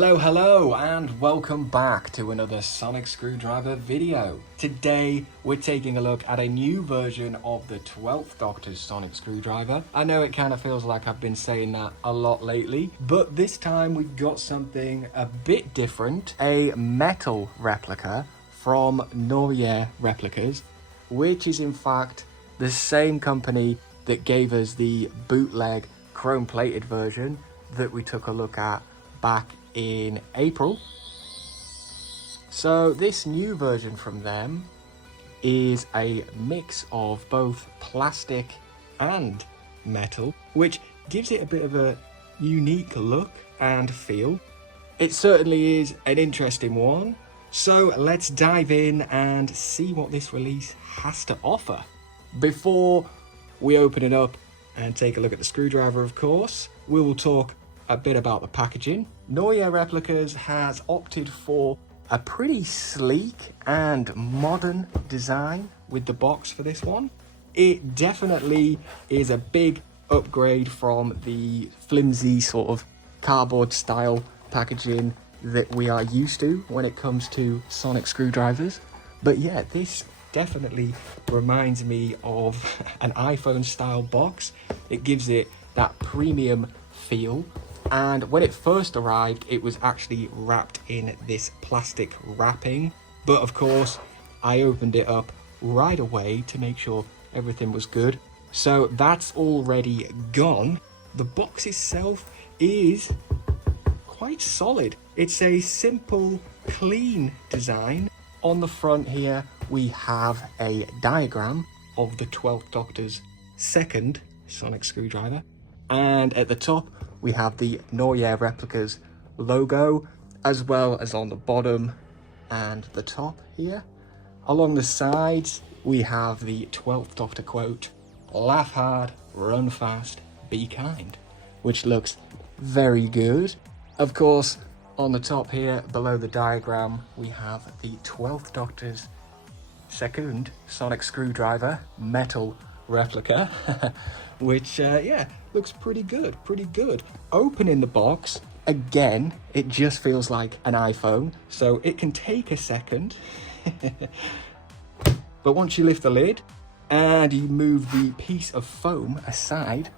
Hello, and welcome back to another sonic screwdriver video. Today, we're taking a look at a new version of the 12th Doctor's sonic screwdriver. I know it kind of feels like I've been saying that a lot lately, but this time we've got something a bit different, a metal replica from Nawya Replicas, which is in fact the same company that gave us the bootleg chrome-plated version that we took a look at back in April. So this new version from them is a mix of both plastic and metal, which gives it a bit of a unique look and feel. It certainly is an interesting one, so let's dive in and see what this release has to offer. Before we open it up and take a look at the screwdriver, of course, we will talk a bit about the packaging. Nawya Replicas has opted for a pretty sleek and modern design with the box for this one. It definitely is a big upgrade from the flimsy sort of cardboard style packaging that we are used to when it comes to sonic screwdrivers. But yeah, this definitely reminds me of an iPhone style box. It gives it that premium feel. And when it first arrived, it was actually wrapped in this plastic wrapping. But of course, I opened it up right away to make sure everything was good. So that's already gone. The box itself is quite solid. It's a simple, clean design. On the front here, we have a diagram of the 12th Doctor's second sonic screwdriver. And at the top, we have the Nawya Replicas logo, as well as on the bottom and the top here. Along the sides, we have the 12th Doctor quote, "Laugh hard, run fast, be kind," which looks very good. Of course, on the top here, below the diagram, we have the 12th Doctor's second sonic screwdriver metal replica, which yeah, looks pretty good. Opening the box, again, it just feels like an iPhone, so it can take a second. But once you lift the lid and you move the piece of foam aside,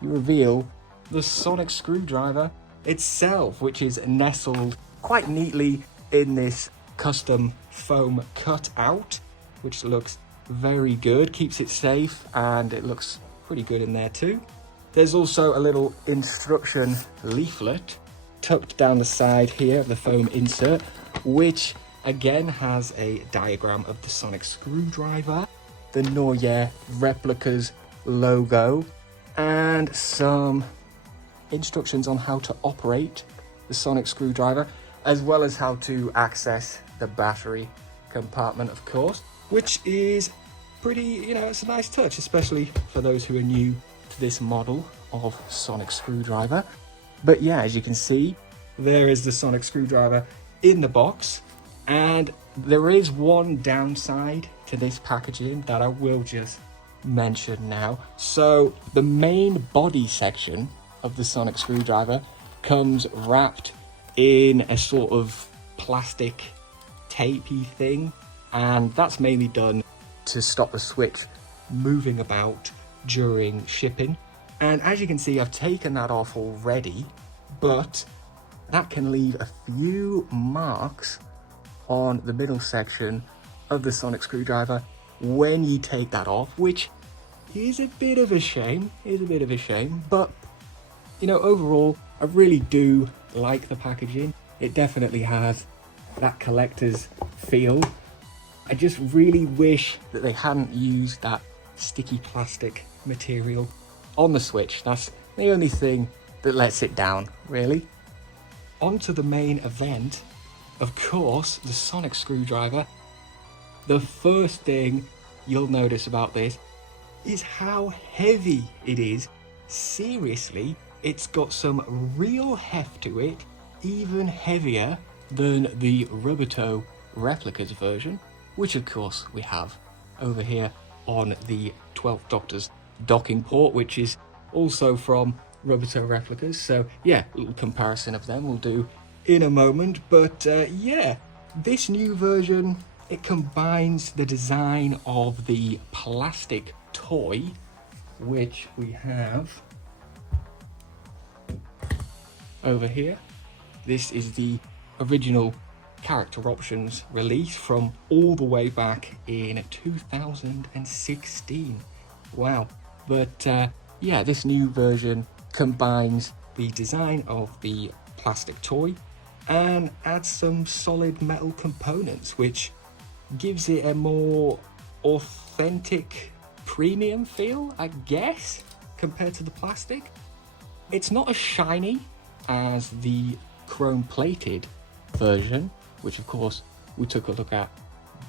you reveal the sonic screwdriver itself, which is nestled quite neatly in this custom foam cutout, which looks very good, keeps it safe, and it looks pretty good in there too. There's also a little instruction leaflet tucked down the side here of the foam insert, which again has a diagram of the sonic screwdriver, the Nawya Replicas logo, and some instructions on how to operate the sonic screwdriver, as well as how to access the battery compartment, of course, which is pretty, it's a nice touch, especially for those who are new to this model of sonic screwdriver. But yeah, as you can see, there is the sonic screwdriver in the box, and there is one downside to this packaging that I will just mention now. So the main body section of the sonic screwdriver comes wrapped in a sort of plastic tapey thing, and that's mainly done to stop the switch moving about during shipping. And as you can see, I've taken that off already, but that can leave a few marks on the middle section of the sonic screwdriver when you take that off, which is a bit of a shame, but overall, I really do like the packaging. It definitely has that collector's feel. I just really wish that they hadn't used that sticky plastic material on the switch. That's the only thing that lets it down, really. On to the main event, of course, the sonic screwdriver. The first thing you'll notice about this is how heavy it is. Seriously, it's got some real heft to it, even heavier than the Rubbertoe Replicas version, which of course we have over here on the 12th Doctor's docking port, which is also from Rubbertoe replicas. So yeah, a little comparison of them we'll do in a moment. But yeah, this new version, it combines the design of the plastic toy, which we have over here. This is the original character options release from all the way back in 2016. Wow. But yeah, this new version combines the design of the plastic toy and adds some solid metal components, which gives it a more authentic premium feel, I guess, compared to the plastic. It's not as shiny as the chrome plated version, which of course we took a look at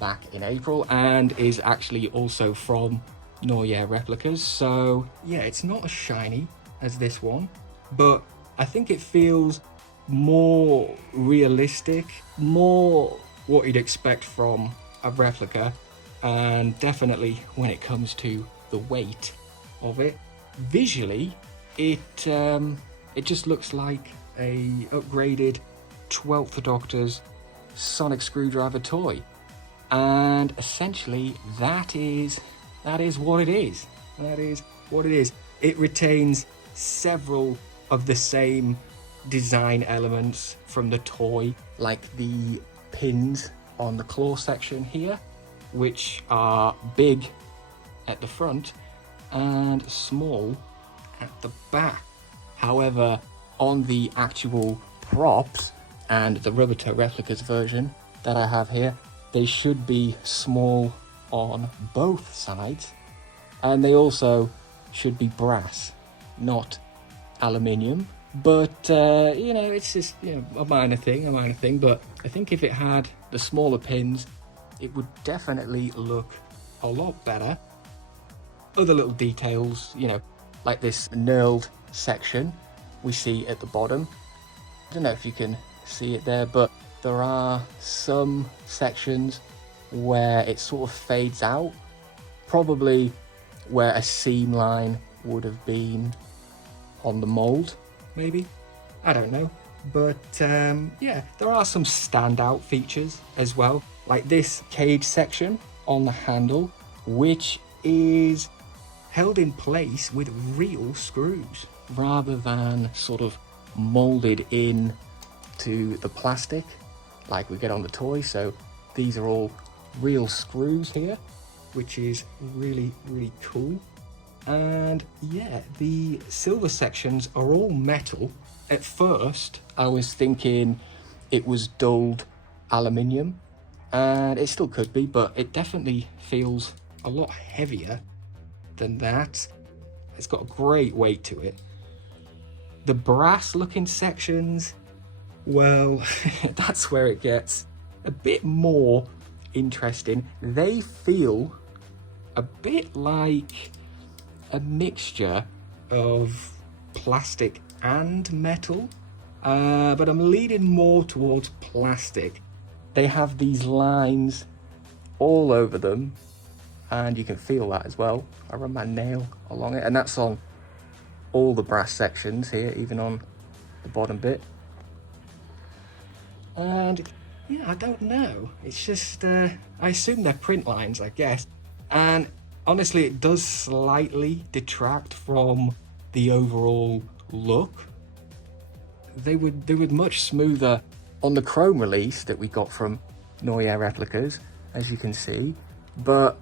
back in April and is actually also from Nawya Replicas. So yeah, it's not as shiny as this one, but I think it feels more realistic, more what you'd expect from a replica, and definitely when it comes to the weight of it. Visually, it just looks like a upgraded 12th Doctor's sonic screwdriver toy, and essentially that is what it is. That is what it is. It retains several of the same design elements from the toy, like the pins on the claw section here, which are big at the front and small at the back. However, on the actual props and the Rubbertoe Replicas version that I have here, they should be small on both sides, and they also should be brass, not aluminium. But you know, it's just, you know, a minor thing, but I think if it had the smaller pins, it would definitely look a lot better. Other little details, you know, like this knurled section we see at the bottom. I don't know if you can see it there, but there are some sections where it sort of fades out, probably where a seam line would have been on the mold, maybe, I don't know. But yeah, there are some standout features as well, like this cage section on the handle, which is held in place with real screws rather than sort of molded in to the plastic like we get on the toy. So these are all real screws here, which is really cool. And yeah, the silver sections are all metal. At first I was thinking it was dulled aluminium, and it still could be, but it definitely feels a lot heavier than that. It's got a great weight to it. The brass looking sections, well, that's where it gets a bit more interesting. They feel a bit like a mixture of plastic and metal, but I'm leaning more towards plastic. They have these lines all over them, and you can feel that as well. I run my nail along it, and that's on all the brass sections here, even on the bottom bit. And yeah, I don't know, it's just I assume they're print lines, I guess, and honestly it does slightly detract from the overall look. They were much smoother on the chrome release that we got from Nawya Replicas, as you can see, but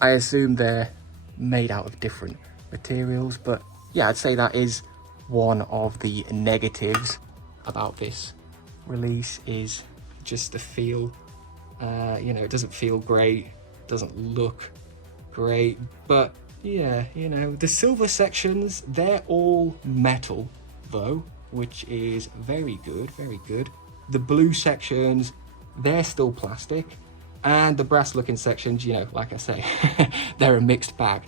I assume they're made out of different materials. But yeah, I'd say that is one of the negatives about this release, is just the feel. You know, it doesn't feel great, doesn't look great, but yeah, you know, the silver sections, they're all metal though, which is very good. The blue sections, they're still plastic, and the brass looking sections, you know, like I say, they're a mixed bag.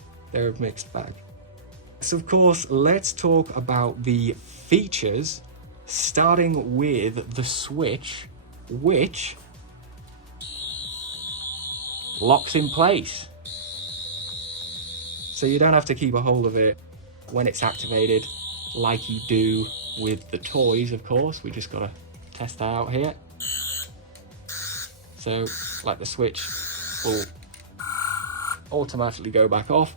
So of course, let's talk about the features, starting with the switch, which locks in place. So you don't have to keep a hold of it when it's activated. like you do with the toys, of course. We just gotta test that out here. So, like the switch will automatically go back off,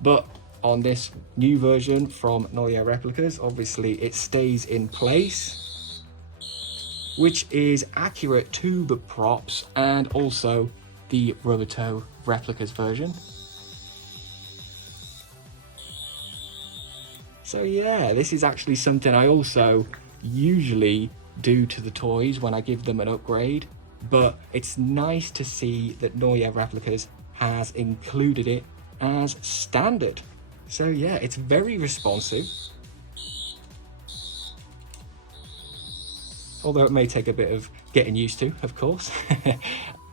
but on this new version from Nawya Replicas, obviously it stays in place, which is accurate to the props and also the Rubbertoe Replicas version. So yeah, this is actually something I also usually do to the toys when I give them an upgrade, but it's nice to see that Nawya Replicas has included it as standard. So yeah, it's very responsive. Although it may take a bit of getting used to, of course.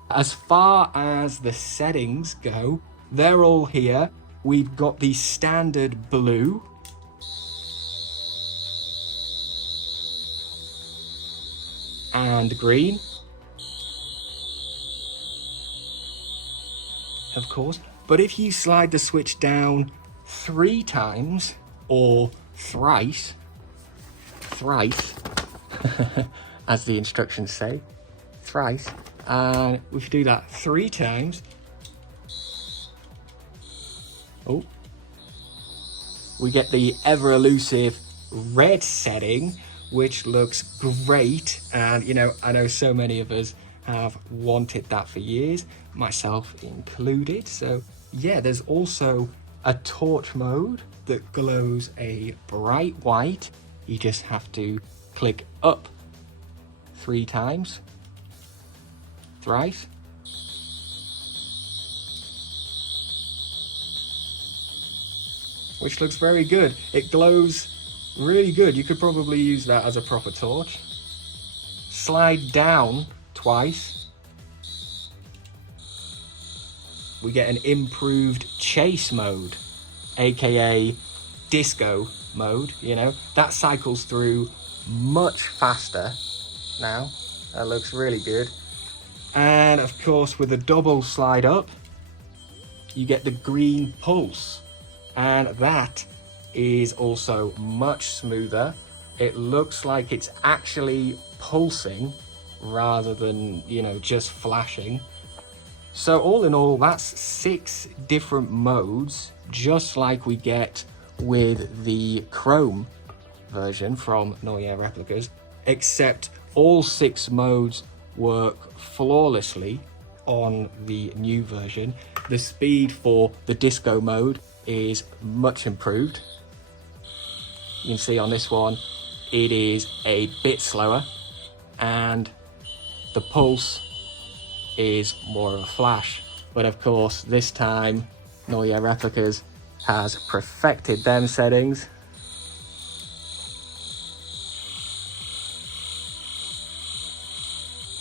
As far as the settings go, they're all here. We've got the standard blue. And green. Of course. But if you slide the switch down 3 times, or thrice, as the instructions say, thrice, and if you do that 3 times, oh, we get the ever elusive red setting, which looks great. And you know, I know so many of us have wanted that for years, myself included. So yeah, there's also a torch mode that glows a bright white. You just have to click up 3 times, thrice, which looks very good. It glows really good. You could probably use that as a proper torch. Slide down twice. We get an improved chase mode, aka disco mode, you know. That cycles through much faster now. That looks really good. And of course, with a double slide up, you get the green pulse. And that is also much smoother. It looks like it's actually pulsing rather than, you know, just flashing. So all in all, that's 6 different modes, just like we get with the Chrome version from Nawya Replicas, except all 6 modes work flawlessly on the new version. The speed for the disco mode is much improved. You can see on this one, it is a bit slower, and the pulse is more of a flash. But of course, this time, Nawya Replicas has perfected them settings.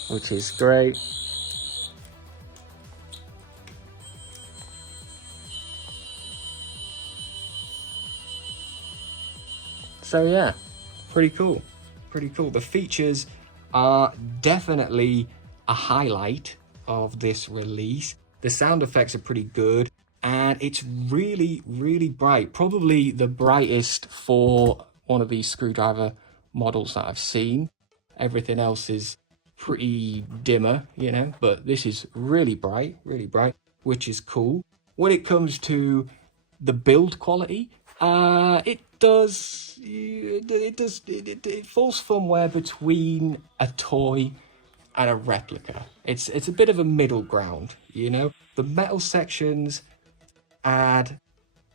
Which is great. So yeah, pretty cool. Pretty cool. The features are definitely a highlight of this release. The sound effects are pretty good, and it's really, really bright. Probably the brightest for one of these screwdriver models that I've seen. Everything else is pretty dimmer, you know, but this is really bright, which is cool. When it comes to the build quality, it falls somewhere between a toy and a replica. It's a bit of a middle ground, you know. The metal sections add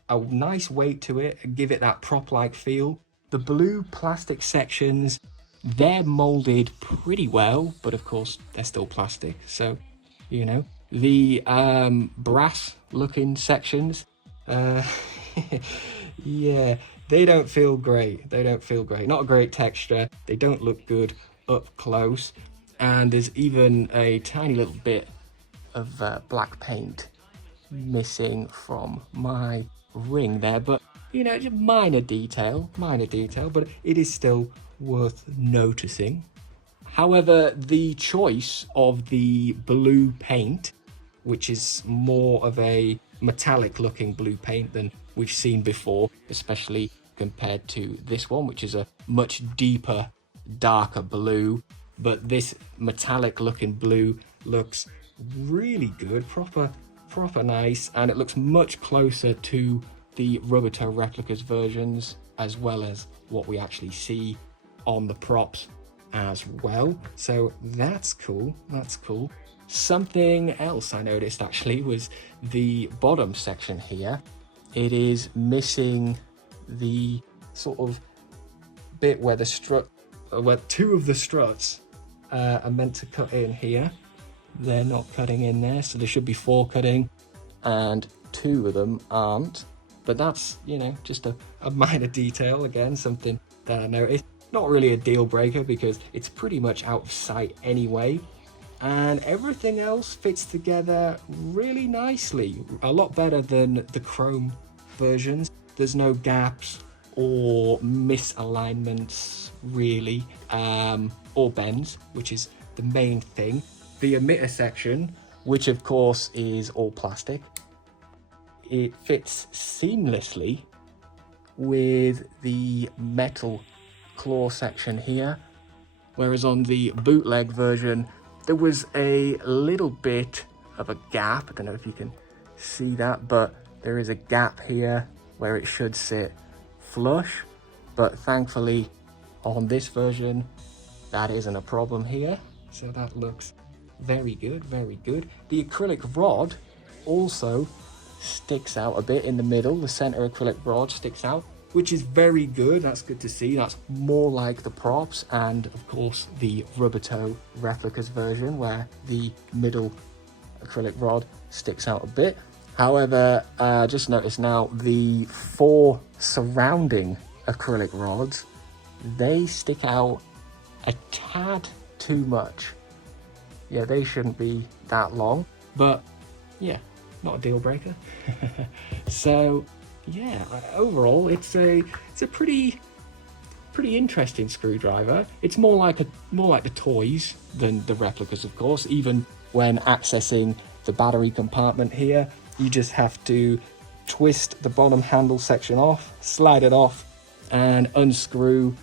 a nice weight to it and give it that prop-like feel. The blue plastic sections, they're molded pretty well, but of course they're still plastic, so you know. The brass looking sections, yeah, they don't feel great. Not a great texture. They don't look good up close. And there's even a tiny little bit of black paint missing from my ring there. But, you know, just minor detail, but it is still worth noticing. However, the choice of the blue paint, which is more of a metallic looking blue paint than we've seen before, especially compared to this one, which is a much deeper, darker blue. But this metallic looking blue looks really good, proper nice, and it looks much closer to the Rubbertoe Replicas versions, as well as what we actually see on the props as well. So that's cool, that's cool. Something else I noticed actually was the bottom section here. It is missing the sort of bit where the strut, where two of the struts are meant to cut in here. They're not cutting in there, so there should be 4 cutting and 2 of them aren't. But that's, you know, just a minor detail, again, something that I noticed. Not really a deal breaker because it's pretty much out of sight anyway. And everything else fits together really nicely. A lot better than the chrome versions. There's no gaps or misalignments really, or bends, which is the main thing. The emitter section, which of course is all plastic, it fits seamlessly with the metal claw section here, whereas on the bootleg version there was a little bit of a gap. I don't know if you can see that, but there is a gap here where it should sit flush, but thankfully on this version that isn't a problem here, so that looks very good, very good. The acrylic rod also sticks out a bit in the middle. The center acrylic rod sticks out, which is very good. That's good to see. That's more like the props and of course the Rubbertoe Replicas version where the middle acrylic rod sticks out a bit. However, just notice now the 4 surrounding acrylic rods, they stick out a tad too much. Yeah, they shouldn't be that long, but yeah, not a deal breaker. So yeah, overall it's a pretty interesting screwdriver. It's more like the toys than the replicas, of course. Even when accessing the battery compartment here, you just have to twist the bottom handle section off, slide it off, and unscrew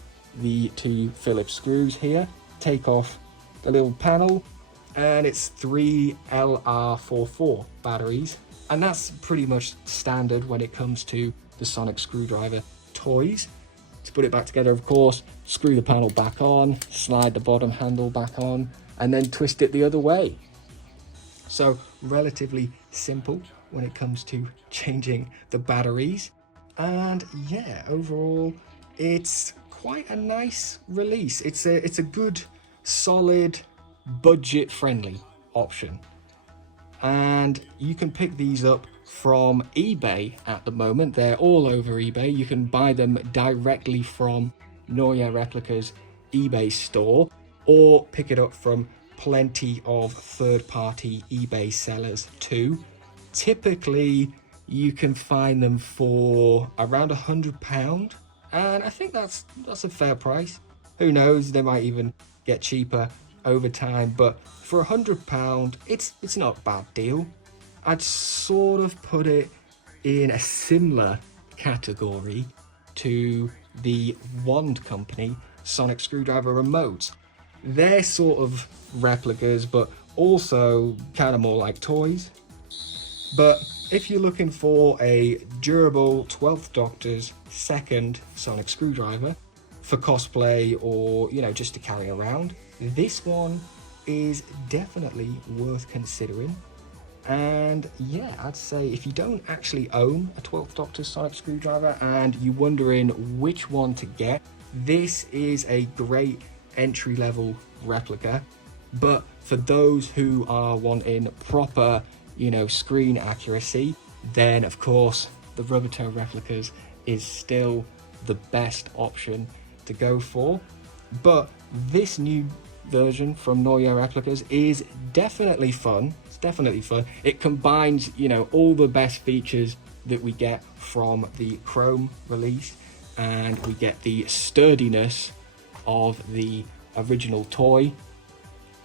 the 2 Phillips screws here. Take off the little panel, and it's 3 LR44 batteries, and that's pretty much standard when it comes to the sonic screwdriver toys. To put it back together, of course, screw the panel back on, slide the bottom handle back on, and then twist it the other way. So relatively simple when it comes to changing the batteries. And yeah, overall it's quite a nice release. It's a good, solid, budget friendly option, and you can pick these up from eBay at the moment. They're all over eBay. You can buy them directly from Nawya Replica's eBay store, or pick it up from plenty of third-party eBay sellers too. Typically you can find them for around £100, and I think that's a fair price. Who knows, they might even get cheaper over time, but for £100 it's not a bad deal. I'd sort of put it in a similar category to the Wand Company sonic screwdriver remotes. They're sort of replicas, but also kind of more like toys. But if you're looking for a durable 12th Doctor's second sonic screwdriver for cosplay, or you know, just to carry around, this one is definitely worth considering. And yeah, I'd say if you don't actually own a 12th Doctor's sonic screwdriver and you're wondering which one to get, this is a great entry-level replica. But for those who are wanting proper, you know, screen accuracy, then of course the Rubbertoe Replicas is still the best option to go for. But this new version from Nawya Replicas is definitely fun. It's definitely fun. It combines, you know, all the best features that we get from the Chrome release, and we get the sturdiness of the original toy,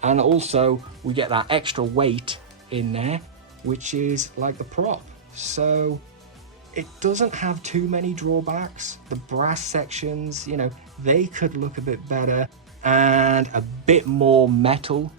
and also we get that extra weight in there, which is like the prop. So it doesn't have too many drawbacks. The brass sections, you know, they could look a bit better, and a bit more metal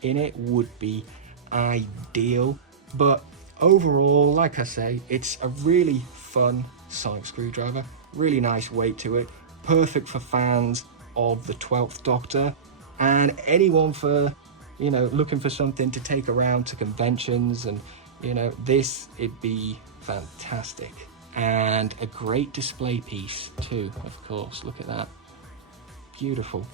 in it would be ideal. But overall, like I say, it's a really fun sonic screwdriver, really nice weight to it, perfect for fans of the 12th Doctor, and anyone for, you know, looking for something to take around to conventions. And, you know, it'd be fantastic, and a great display piece too, of course. Look at that, beautiful,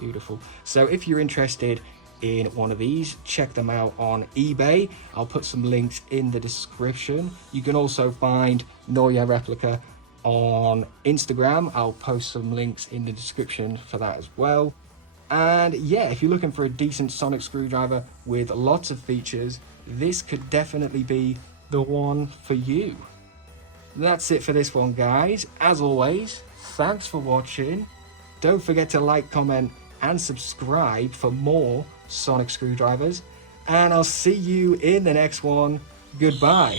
beautiful. So if you're interested in one of these, check them out on eBay. I'll put some links in the description. You can also find Nawya Replica on Instagram. I'll post some links in the description for that as well. And yeah, if you're looking for a decent sonic screwdriver with lots of features, this could definitely be the one for you. That's it for this one, guys. As always, thanks for watching. Don't forget to like, comment, and subscribe for more sonic screwdrivers. And I'll see you in the next one. Goodbye.